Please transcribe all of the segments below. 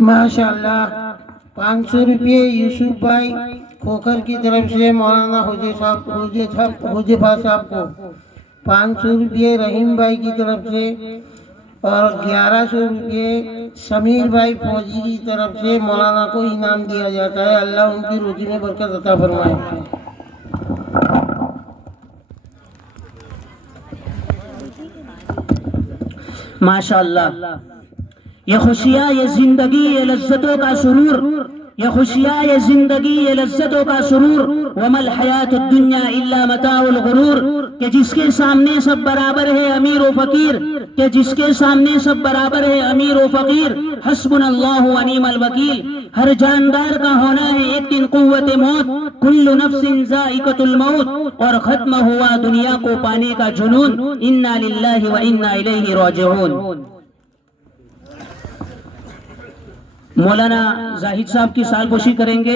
माशाल्लाह 500 रुपये यूसुफ भाई खोखर की तरफ से मौलाना हुजैफा साहब को, 500 रुपये रहीम भाई की तरफ से और 1100 रुपये समीर भाई फौजी की तरफ से मौलाना को इनाम दिया जाता है। अल्लाह उनकी रोजी में बरकत अता फरमाए। माशाअल्लाह, ये खुशियाँ, ये जिंदगी, ये लज्जतों का सुरूर, ये खुशियाँ, ये जिंदगी, ये लज्जतों का सुरूर, वमल हयात दुनिया इल्ला मताउल गुरूर, कि जिसके सामने सब बराबर है अमीर व फकीर, कि जिसके सामने सब बराबर है अमीर व फकीर, हस्बुनल्लाहु व निअमल वकील। हर जानदार का होना है एक दिन कुव्वत मौत, कुल्लु नफ्सिन जाइकतुल मौत, और खत्म हुआ दुनिया को पाने का जुनून। इन्ना लिल्लाहि व इन्ना इलैहि राजिऊन। मौलाना जाहिद साहब की सालपोशी करेंगे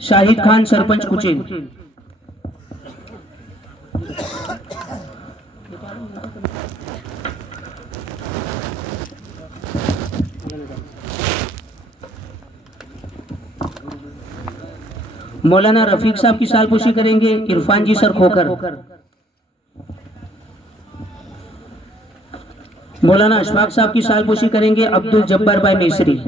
शाहिद खान सरपंच कुचिन। मौलाना रफीक साहब की सालपोशी करेंगे इरफान जी सर खोकर। मौलाना अशफाक साहब की सालपोशी करेंगे अब्दुल जब्बार भाई मिस्री।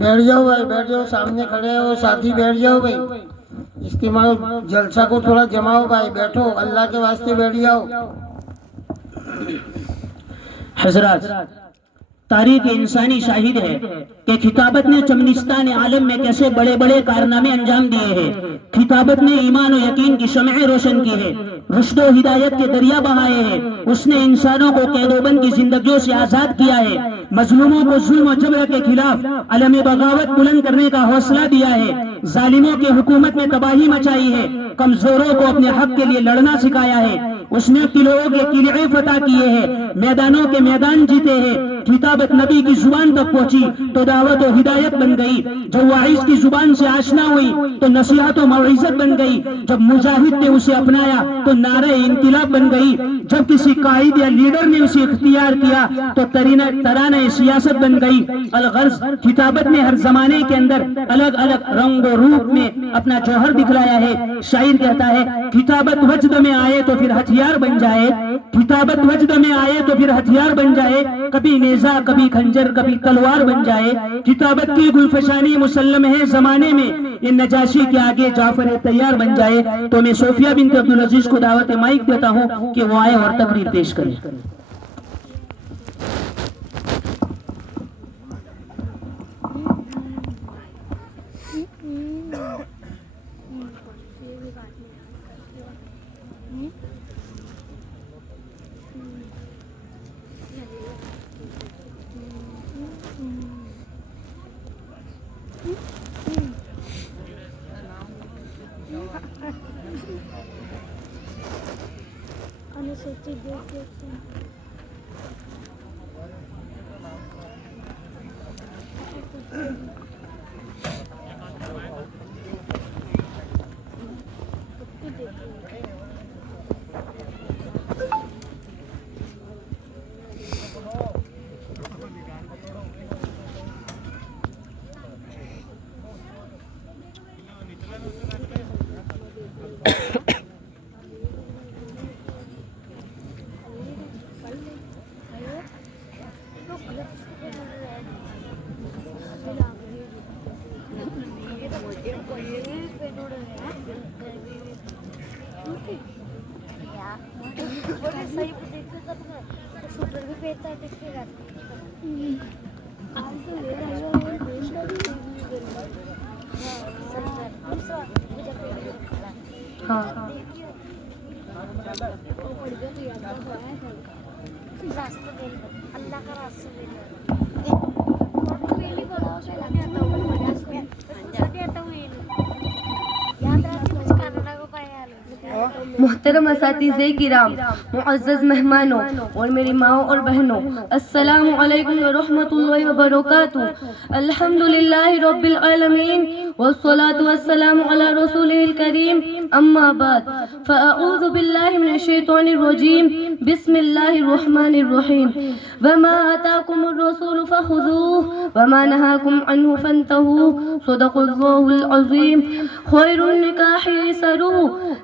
बैठ जाओ भाई, बैठ जाओ, सामने खड़े हो साथी, बैठ जाओ भाई। इस्तेमाल जलसा को थोड़ा जमाओ भाई, बैठो, अल्लाह के वास्ते बैठ जाओ। हजरात, तारीख इंसानी शाहिद है कि खिताबत ने चमनिस्तान आलम में कैसे बड़े बड़े कारनामे अंजाम दिए हैं। खिताबत ने ईमान और यकीन की शमएं रोशन की है, रुश्दो हिदायत के दरिया बहाए हैं। उसने इंसानों को कैदोबंद की जिंदगियों से आजाद किया है, मजलूमों को जुल्म और जबर के खिलाफ अलम बगावत बुलंद करने का हौसला दिया है, जालिमों की हुकूमत में तबाही मचाई है, कमजोरों को अपने हक के लिए लड़ना सिखाया है। उसने किलों के किले फतह किए हैं, मैदानों के मैदान जीते हैं। खिताबत नबी की जुबान तक पहुंची तो दावत और हिदायत बन गई, जब वाइज की जुबान से आशना हुई तो नसीहत और मौइज़त बन गई, जब मुजाहिद ने उसे अपनाया तो नारे इनकलाब बन गई, जब किसी कायद या लीडर ने उसे इख्तियार किया तो तराने सियासत बन गई। अलगर्ज खिताबत ने हर जमाने के अंदर अलग अलग रंग और रूप में अपना जौहर दिखलाया है। शायर कहता है, खिताबत वजद में आए तो फिर हथियार बन जाए, खिताबत वजद में आए तो फिर हथियार बन जाए, कभी नेजा कभी खंजर कभी तलवार बन जाए। किताबत की गुलफशानी मुसल्लम है जमाने में, ये नजाशी के आगे जाफर तैयार बन जाए। तो मैं सोफिया बिनत अब्दुल अजीज को दावत माइक देता हूं कि वो आए और तकरीर पेश करें। अनुसूचित देख अल्लाह का रास्ता محترم اساتذہ کرام، معزز مہمانوں اور میری ماؤں اور بہنوں، السلام علیکم ورحمۃ اللہ وبرکاتہ۔ الحمدللہ رب العالمین والصلاة والسلام علی رسولہ الکریم، اما بعد فاعوذ باللہ من الشیطان الرجیم، بسم اللہ الرحمن الرحیم۔ وما آتاکم الرسول فخذوہ وما نہاکم عنہ فانتہوا، صدق اللہ العظیم۔ خیر النکاح ایسرہ،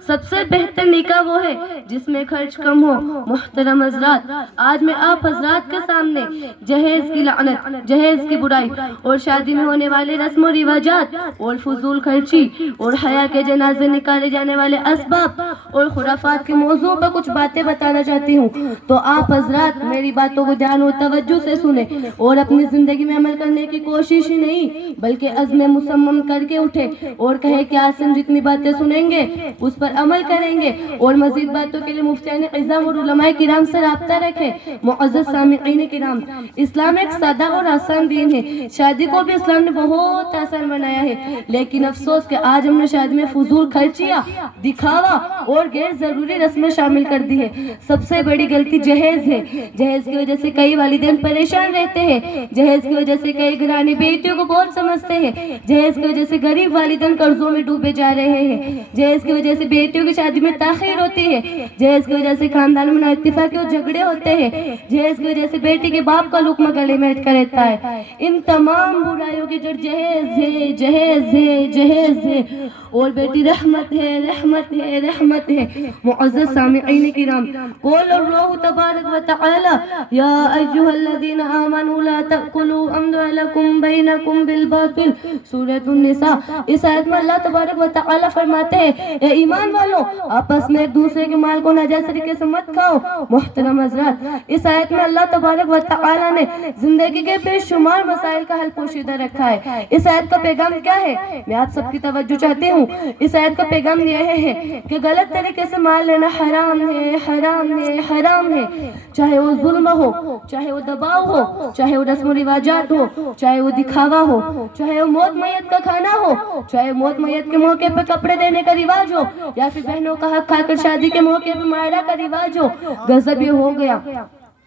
سب سے بہتر نکاح وہ ہے جس میں خرچ کم ہو۔ محترم حضرات، آج میں آپ حضرات کے سامنے جہیز کی لعنت، جہیز کی برائی اور شادی میں ہونے والے رسم و رواجات اور فضول خرچی اور حیا کے جنازے نکالے جانے والے اسباب اور خرافات کے موضوع پر کچھ باتیں بتانا چاہتی ہوں، تو آپ حضرات میری باتوں کو دھیان و توجہ سے سنیں اور اپنی زندگی میں عمل کرنے کی کوشش ہی نہیں بلکہ عزم مصمم کر کے اٹھے اور کہے کہ آج سے ہم جتنی باتیں سنیں گے اس پر عمل کریں گے، اور مزید باتوں کے لیے مفتیان اعظام اور علماء کرام سے رابطہ رکھیں۔ معزز سامعین کرام، اسلام ایک سادہ اور آسان دین ہے۔ شادی کو بھی اسلام نے بہت آسان بنایا ہے، لیکن افسوس کہ آج ہم نے شادی میں فضول خرچیاں، دکھاوا اور غیر ضروری رسمیں شامل کر دی ہے۔ سب سے بڑی غلطی جہیز ہے۔ جہیز کی وجہ سے کئی والدین پریشان رہتے ہیں، جہیز کی وجہ سے کئی گھرانے بیٹیوں کو بہت سمجھتے ہیں، جہیز کی وجہ سے غریب والدین قرضوں میں ڈوبے جا رہے ہیں، جہیز کی وجہ سے بیٹیوں کی شادی میں تاخیر ہوتی ہے، جہیز کی وجہ سے خاندان میں نااتفاقی اور جھگڑے ہوتے ہیں، جہیز کی وجہ سے بیٹی کے باپ کا لقمہ گلے میں اٹکا رہتا ہے۔ ان تمام برائیوں کی جڑ جہیز ہے، جہیز ہے، جہیز ہے، اور بیٹی رحمت ہے، رحمت ہے، رحمت ہے۔ معزز سامعین کرام، قول اللہ تبارک و تعالی یا ایھا الذین آمنوا لا تأکلوا اموالکم بینکم بالباطل، سورۃ النساء۔ اس آیت میں اللہ تبارک و تعالی فرماتے ہیں اے ایمان والو، آپس میں ایک دوسرے کے مال کو ناجائز طریقے سے مت کھاؤ۔ محترم حضرات، اس آیت میں اللہ تبارک و تعالی نے زندگی کے بے شمار مسائل کا حل پوشیدہ رکھا ہے۔ اس آیت کا پیغام کیا ہے؟ میں آپ سب کی توجہ چاہتی ہوں۔ اس آیت کا پیغام یہ ہے کہ غلط طریقے سے مال لینا حرام ہے، حرام ہے، حرام ہے، چاہے وہ ظلم ہو، چاہے وہ دباؤ ہو، چاہے وہ رسم و رواجات ہو، چاہے وہ دکھاوا ہو، چاہے وہ موت میت کا کھانا ہو، چاہے موت میت کے موقع پہ کپڑے دینے کا رواج ہو، یا پھر بہنوں کا حق کھا کر شادی کے موقع پہ مائرہ کا رواج ہو۔ غضب یہ ہو گیا،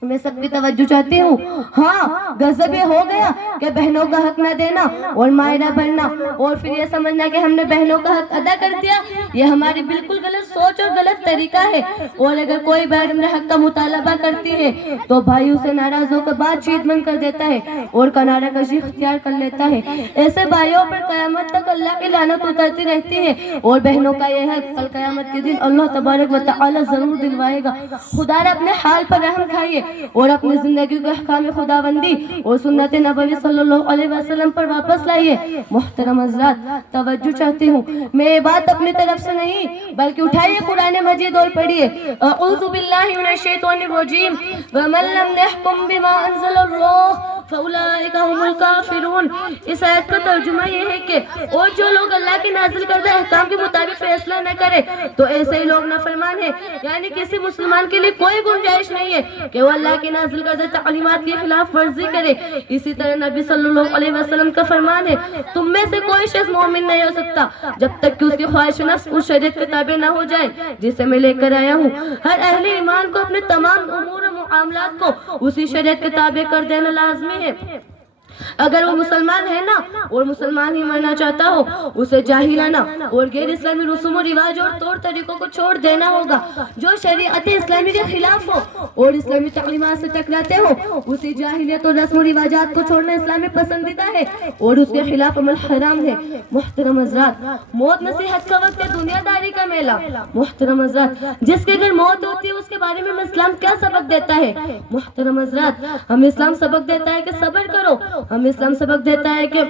میں سب کی توجہ چاہتی ہوں، ہاں غضب یہ ہو گیا کہ بہنوں کا حق نہ دینا اور مائرہ بھرنا اور پھر یہ سمجھنا کہ ہم نے بہنوں کا حق ادا کر دیا، یہ ہماری بالکل غلط سوچ اور غلط طریقہ ہے۔ اور اگر کوئی بہن اپنے حق کا مطالبہ کرتی ہے تو بھائی اسے ناراض ہو کر بات چیت بند کر دیتا ہے اور کنارہ کشی اختیار کر لیتا ہے۔ ایسے بھائیوں پر قیامت تک اللہ کی لعنت اترتی رہتی ہے، اور بہنوں کا یہ حق کل قیامت کے دن اللہ تبارک و تعالی ضرور دلوائے گا۔ خدا را اپنے حال پر رحم کھائیے اور اپنی زندگی کو احکام خداوندی اور سنت نبوی صلی اللہ علیہ وسلم پر واپس لائیے۔ محترم حضرات، توجہ چاہتی ہوں، میں یہ بات اپنی طرف سے نہیں بلکہ اٹھائیے قرآن مجید اور پڑھیے اعوذ باللہ من الشیطان الرجیم ومن لم يحكم بما انزل اللہ فاولئک هم الکافرون۔ اس آیت کا ترجمہ یہ ہے کہ اور جو لوگ اللہ کے نازل کردہ احکام کے مطابق فیصلہ نہ کرے تو ایسے ہی لوگ نافرمان ہیں۔ یعنی کسی مسلمان کے لیے کوئی گنجائش نہیں ہے کہ وہ اللہ کے نازل کردہ تعلیمات کی خلاف ورزی کرے۔ اسی طرح نبی صلی اللہ علیہ وسلم کا فرمان ہے تم میں سے کوئی شخص مومن نہیں ہو سکتا جب تک کہ اس کی خواہش نفس اس شریعت کے تابع نہ ہو جائے جسے میں لے کر آیا ہوں۔ ہر اہل ایمان کو اپنے تمام امور و معاملات کو اسی شریعت کے تابع کر دینا لازمی ہے۔ اگر وہ مسلمان ہے نا اور مسلمان ہی مرنا چاہتا ہو، اسے جاہلانہ اور غیر اسلامی رسوم و رواج اور طور طریقوں کو چھوڑ دینا ہوگا جو شریعت اسلامی کے خلاف ہو اور اسلامی تعلیمات سے ٹکراتے ہو۔ اسی جاہلیت اور رسم و رواجات کو چھوڑنا اسلام میں پسندیدہ ہے اور اس کے خلاف عمل حرام ہے۔ محترم حضرات، موت نصیحت کا وقت ہے، دنیا داری کا میلہ۔ محترم حضرات، جس کے گھر موت ہوتی ہے اس کے بارے میں اسلام کیا سبق دیتا ہے؟ محترم حضرات، ہمیں اسلام سبق دیتا ہے کہ صبر کرو، ہمیں اسلام سبق دیتا ہے کہ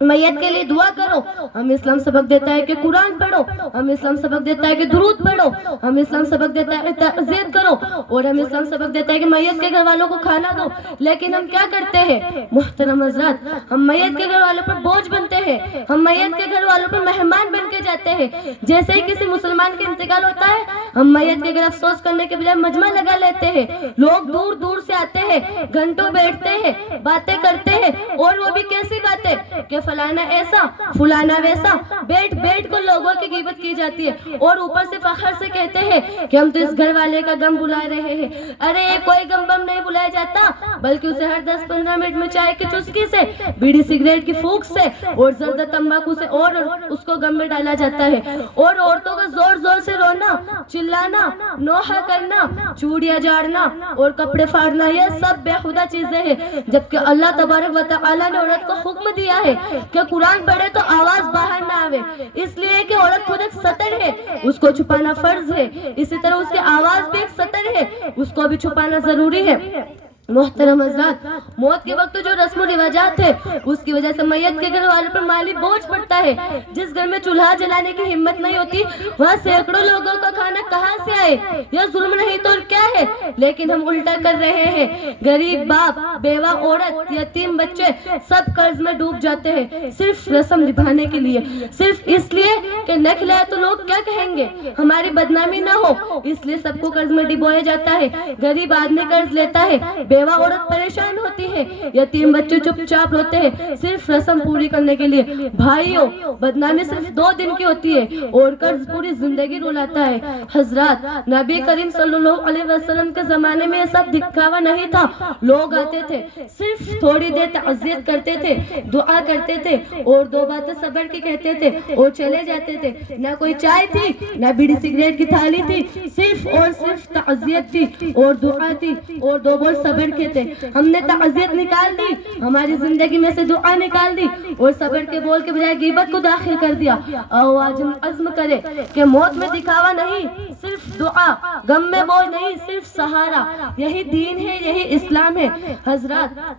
میت کے لیے دعا کرو، ہمیں اسلام سبق دیتا ہے کہ قرآن پڑھو، ہمیں اسلام سبق دیتا ہے کہ درود پڑھو، ہمیں اسلام سبق دیتا ہے کہ تعزیت کرو، اور ہمیں اسلام سبق دیتا ہے کہ میت کے گھر والوں کو کھانا دو۔ لیکن ہم کیا کرتے ہیں محترم حضرات؟ ہم میت کے گھر والوں پر بوجھ بنتے ہیں، ہم میت کے گھر والوں پر مہمان بن کے جاتے ہیں۔ جیسے ہی کسی مسلمان کا انتقال ہوتا ہے ہم میت کے گھر افسوس کرنے کے بجائے مجمع لگا لیتے ہیں۔ لوگ دور دور سے آتے ہیں، گھنٹوں بیٹھتے ہیں، باتیں کرتے ہیں، اور وہ بھی کیسی باتیں کہ फलाना ऐसा फलाना वैसा, बैठ बैठ कर लोगों की गिबत की जाती है और ऊपर से फखर से कहते हैं कि हम तो इस घर वाले का गम बुला रहे हैं। अरे कोई गम बम नहीं बुलाया जाता, बल्कि उसे हर 10-15 मिनट में चाय की चुस्की से, बीड़ी सिगरेट की फूंक से और जर्द तंबाकू से और उसको गम में डाला जाता है। और औरतों का जोर जोर से रोना, चिल्लाना, नोहा करना, चूड़ियां झाड़ना और कपड़े फाड़ना, ये सब बेहुदा चीजें हैं। जबकि अल्लाह तबारक व तआला ने औरत को हुक्म दिया है कि कुरान पढ़े तो आवाज बाहर ना आवे, इसलिए कि औरत खुद एक सतर है, उसको छुपाना फर्ज है। इसी तरह उसकी आवाज भी एक सतर है, उसको भी छुपाना जरूरी है। मोहतरम हजरात, मौत के वक्त जो रस्म रिवाजात है उसकी वजह से मैयत के घर वालों पर माली बोझ पड़ता है। जिस घर में चूल्हा जलाने की हिम्मत नहीं होती वहाँ सैकड़ों लोगों का खाना कहाँ से आए? यह जुल्म नहीं तो और क्या है? लेकिन हम उल्टा कर रहे हैं। गरीब बाप, बेवा औरत, यतीम बच्चे सब कर्ज में डूब जाते हैं सिर्फ रस्म निभाने के लिए, सिर्फ इसलिए कि न खिलाए तो लोग क्या कहेंगे, हमारी बदनामी ना हो, इसलिए सबको कर्ज में डुबोया जाता है। गरीब आदमी कर्ज लेता है, बेवा औरत परेशान होती है, यतीम बच्चे चुपचाप रोते हैं सिर्फ रस्म पूरी करने के लिए। भाइयों, बदनामी सिर्फ 2 दिन की होती है और कर्ज पूरी जिंदगी रुलाता है। हजरात, नबी करीम सल्लल्लाहु अलैहि वसल्लम के जमाने में ये सब दिखावा नहीं था। लोग आते थे, सिर्फ थोड़ी देर तअज़ियत करते थे, दुआ करते थे और 2 बातें सब्र की कहते थे और चले जाते थे। ना कोई चाय थी, ना बीड़ी सिगरेट की थाली थी, सिर्फ और सिर्फ तअज़ियत थी और दुआ थी और 2 बोल सब्र के थे। हमने तअज़ियत निकाल दी, हमारी जिंदगी में से दुआ निकाल दी और सब्र के बोल के बजाय गीबत को दाखिल कर दिया। और आज हम अज़्म करें कि मौत में दिखावा नहीं, सिर्फ दुआ, गम में बोझ नहीं, सिर्फ सहारा। यही दीन है, यही इस्लाम है। हजरात,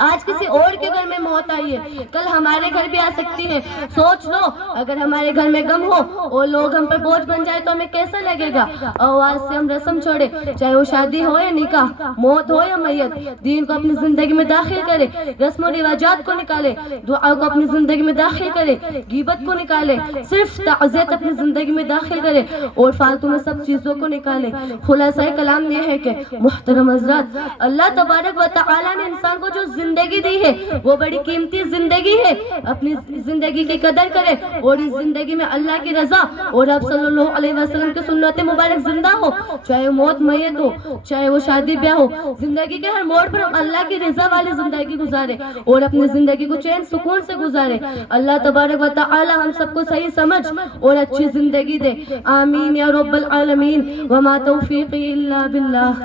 आज किसी और के घर में मौत आई है, कल हमारे घर भी आ सकती है। सोच लो, अगर हमारे घर में गम हो और लोग हम पर बोझ बन जाए तो हमें कैसा लगेगा। और आज से हम रस्म छोड़े, चाहे वो शादी हो या निकाह, मौत हो या मैयत, दीन को अपनी जिंदगी में दाखिल करे, रस्म और रिवाजात को निकाले, दुआ को अपनी जिंदगी में दाखिल करे, गीबत को निकाले, सिर्फ ताज़ियत अपनी जिंदगी में दाखिल करे और फालतू में सब चीजों को निकाले। खुलासा कलाम यह है कि मुहतरम हज़रात, अल्लाह तबारक व तआला ने इंसान को जो जिंदगी दी है वो बड़ी कीमती जिंदगी है। अपनी जिंदगी की कदर करें और इस जिंदगी में अल्लाह की रजा और आप सल्लल्लाहु अलैहि वसल्लम की सुन्नत मुबारक जिंदा हो, चाहे मौत मैयत हो, चाहे वो शादी ब्याह हो, जिंदगी के हर मोड़ पर हम अल्लाह की रजा वाली जिंदगी गुजारे और अपनी जिंदगी को चैन सुकून से गुजारे। अल्लाह तबारक व तआला हम सबको सही समझ और अच्छी जिंदगी दे। आमीन या रब्बल आलमीन। वमा तौफीक़ी इल्ला बिल्लाह।